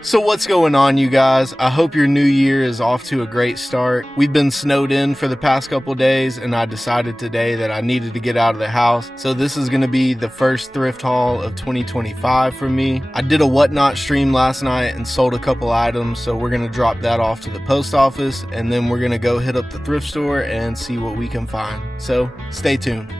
So what's going on, you guys? I hope your new year is off to a great start. We've been snowed in for the past couple days, and I decided today that I needed to get out of the house. So this is going to be the first thrift haul of 2025 for me. I did a whatnot stream last night and sold a couple items, so we're going to drop that off to the post office, and then we're going to go hit up the thrift store and see what we can find. So stay tuned.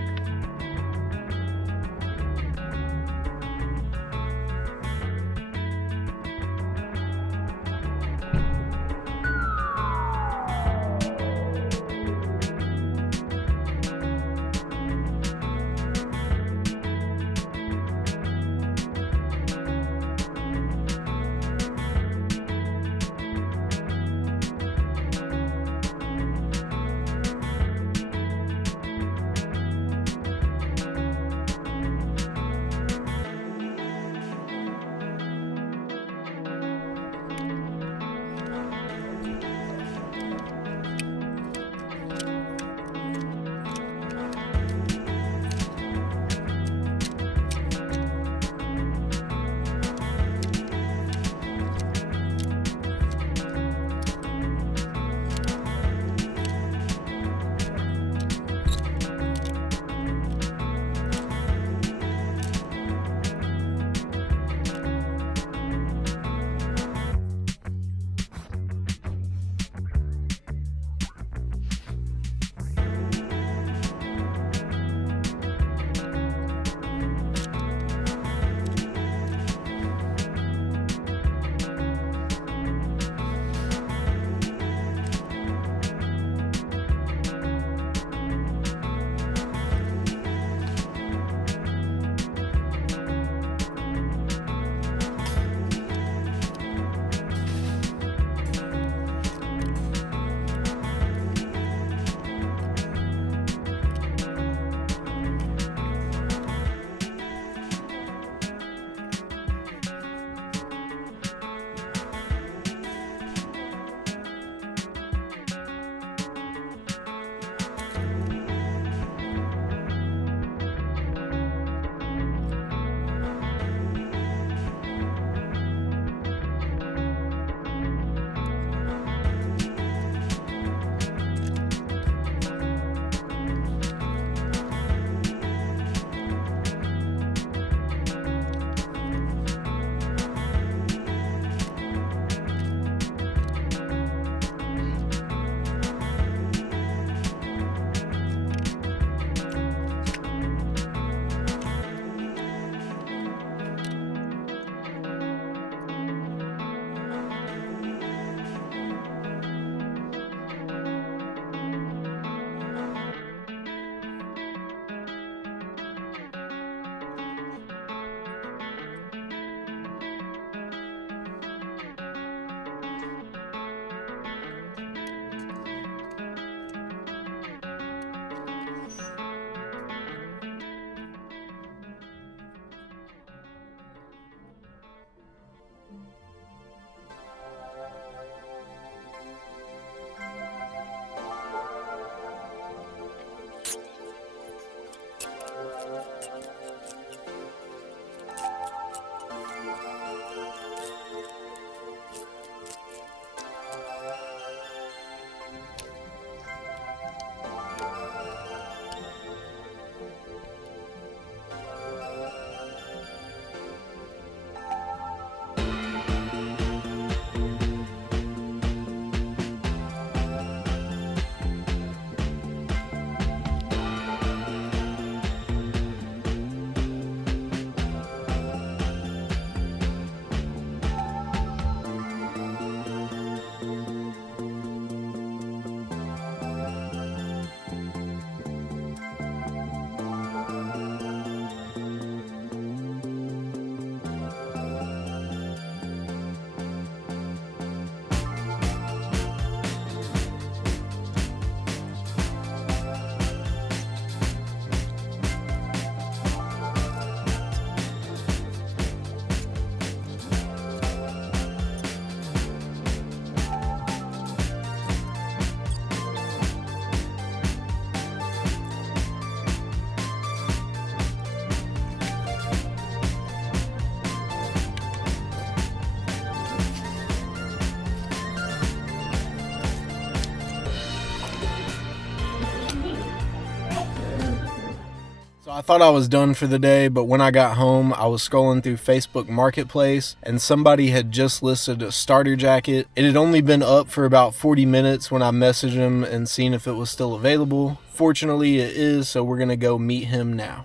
I thought I was done for the day, but when I got home, I was scrolling through Facebook Marketplace and somebody had just listed a starter jacket. It had only been up for about 40 minutes when I messaged him and seen if it was still available. Fortunately, it is, so we're gonna go meet him now.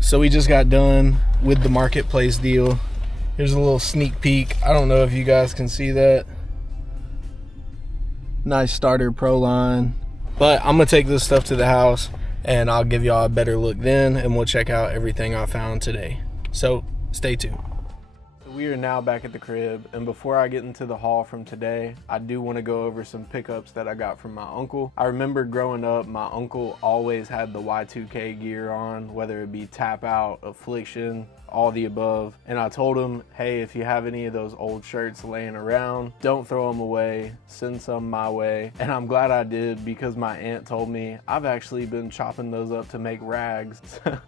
So we just got done with the Marketplace deal. Here's a little sneak peek. I don't know if you guys can see that. Nice starter pro line. But I'm gonna take this stuff to the house and I'll give y'all a better look then, and we'll check out everything I found today. So stay tuned. We are now back at the crib, and before I get into the haul from today, I do want to go over some pickups that I got from my uncle. I remember growing up, my uncle always had the Y2K gear on, whether it be Tap Out, Affliction, all the above. And I told him, hey, if you have any of those old shirts laying around, don't throw them away, send some my way. And I'm glad I did, because my aunt told me I've actually been chopping those up to make rags.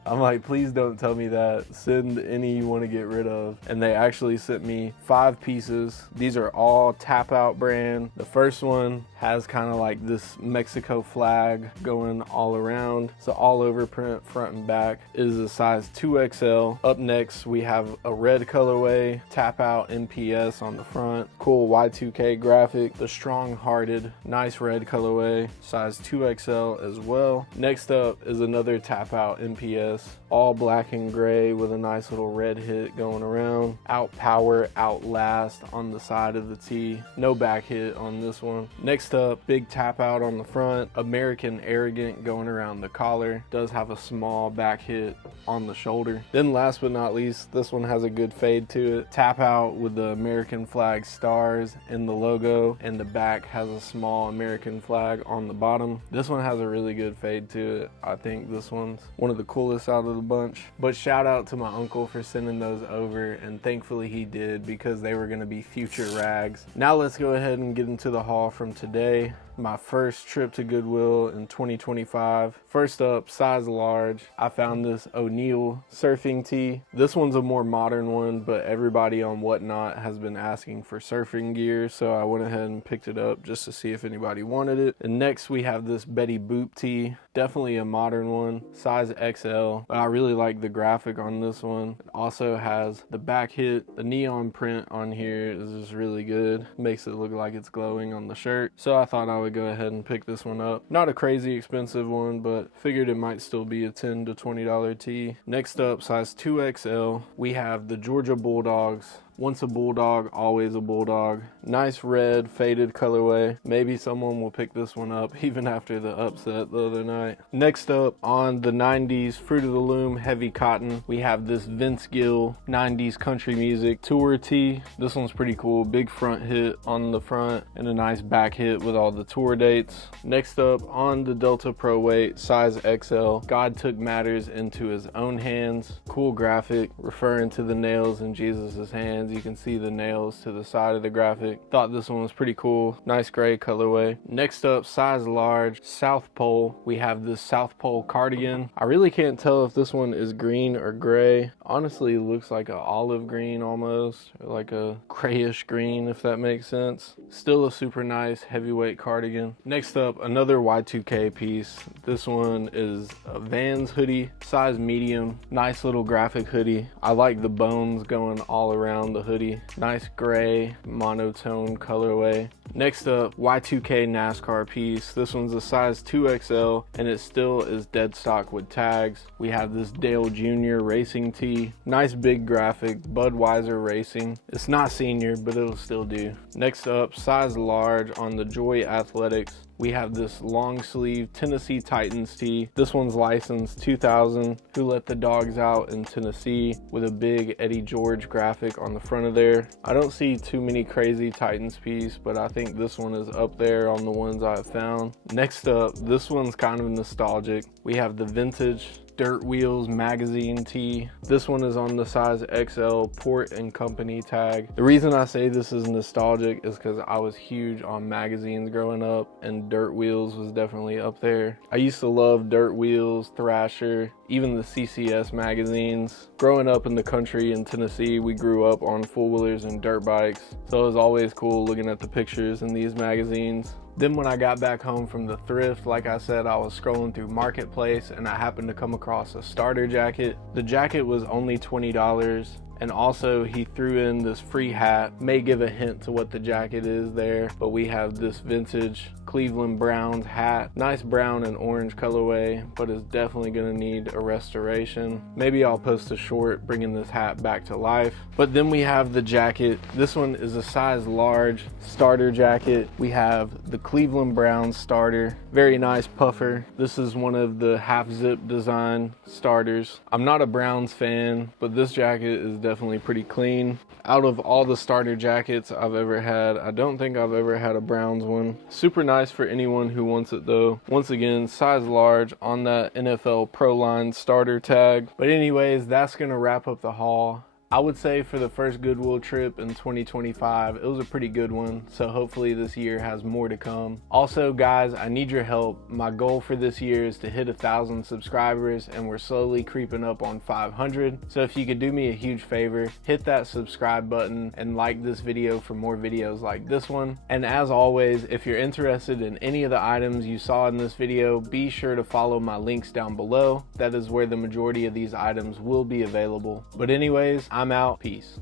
I'm like, please don't tell me that. Send any you want to get rid of. And they actually sent me 5 pieces. These are all Tap Out brand. The first one has kind of like this Mexico flag going all around. So all over print, front and back. It is a size 2XL. Up next, we have a red colorway, Tap Out NPS on the front. Cool Y2K graphic. The Strong Hearted, nice red colorway, size 2XL as well. Next up is another Tap Out NPS, all black and gray with a nice little red hit going around. Outpower, Outlast on the side of the tee. No back hit on this one. Next up, big Tap Out on the front. American Arrogant going around the collar. Does have a small back hit on the shoulder. Then last but not least, this one has a good fade to it. Tap Out with the American flag stars in the logo, and the back has a small American flag on the bottom. This one has a really good fade to it. I think this one's one of the coolest out of the bunch. But shout out to my uncle for sending those over, and thankfully he did, because they were going to be future rags. Now let's go ahead and get into the haul from today. My first trip to Goodwill in 2025. First up, size large. I found this O'Neill surfing tee. This one's a more modern one, but everybody on Whatnot has been asking for surfing gear, so I went ahead and picked it up just to see if anybody wanted it. And next we have this Betty Boop tee. Definitely a modern one, size XL, but I really like the graphic on this one. It also has the back hit. The neon print on here is just really good. Makes it look like it's glowing on the shirt. So I thought I would go ahead and pick this one up. Not a crazy expensive one, but figured it might still be a $10 to $20 tee. Next up, size 2XL, we have the Georgia Bulldogs. Once a Bulldog, always a Bulldog. Nice red faded colorway. Maybe someone will pick this one up even after the upset the other night. Next up, on the 90s Fruit of the Loom heavy cotton, we have this Vince Gill 90s country music tour tee. This one's pretty cool. Big front hit on the front and a nice back hit with all the tour dates. Next up, on the Delta Pro Weight size XL, God took matters into his own hands. Cool graphic referring to the nails in Jesus's hands. You can see the nails to the side of the graphic. Thought this one was pretty cool. Nice gray colorway. Next up, size large, South Pole. We have this South Pole cardigan. I really can't tell if this one is green or gray. Honestly, it looks like an olive green almost, or like a grayish green, if that makes sense. Still a super nice heavyweight cardigan. Next up, another Y2K piece. This one is a Vans hoodie, size medium. Nice little graphic hoodie. I like the bones going all around the hoodie. Nice gray monotone colorway. Next up, Y2K NASCAR piece. This one's a size 2XL and it still is dead stock with tags. We have this Dale Jr. racing tee. Nice big graphic, Budweiser Racing. It's not senior, but it'll still do. Next up, size large on the Joy Athletics. We have this long sleeve Tennessee Titans tee. This one's licensed 2000. Who Let the Dogs Out in Tennessee, with a big Eddie George graphic on the front of there. I don't see too many crazy Titans piece, but I think this one is up there on the ones I've found. Next up, this one's kind of nostalgic. We have the vintage Dirt Wheels magazine tee. This one is on the size XL Port and Company tag. The reason I say this is nostalgic is because I was huge on magazines growing up, and Dirt Wheels was definitely up there. I used to love Dirt Wheels, Thrasher, even the CCS magazines. Growing up in the country in Tennessee, we grew up on four-wheelers and dirt bikes, so it was always cool looking at the pictures in these magazines. Then when I got back home from the thrift, like I said, I was scrolling through Marketplace and I happened to come across a starter jacket. The jacket was only $20. And also he threw in this free hat. May give a hint to what the jacket is there, but we have this vintage Cleveland Browns hat. Nice brown and orange colorway, but it's definitely gonna need a restoration. Maybe I'll post a short bringing this hat back to life. But then we have the jacket. This one is a size large starter jacket. We have the Cleveland Browns starter. Very nice puffer. This is one of the half zip design starters. I'm not a Browns fan, but this jacket is definitely pretty clean. Out of all the starter jackets I've ever had, I don't think I've ever had a Browns one. Super nice for anyone who wants it though. Once again, size large on that NFL Pro Line starter tag. But anyways, that's gonna wrap up the haul. I would say for the first Goodwill trip in 2025, it was a pretty good one. So hopefully this year has more to come. Also guys, I need your help. My goal for this year is to hit 1,000 subscribers and we're slowly creeping up on 500. So if you could do me a huge favor, hit that subscribe button and like this video for more videos like this one. And as always, if you're interested in any of the items you saw in this video, be sure to follow my links down below. That is where the majority of these items will be available. But anyways, I'm out. Peace.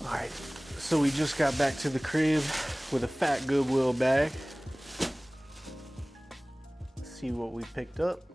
All right, so we just got back to the crib with a fat Goodwill bag. Let's see what we picked up.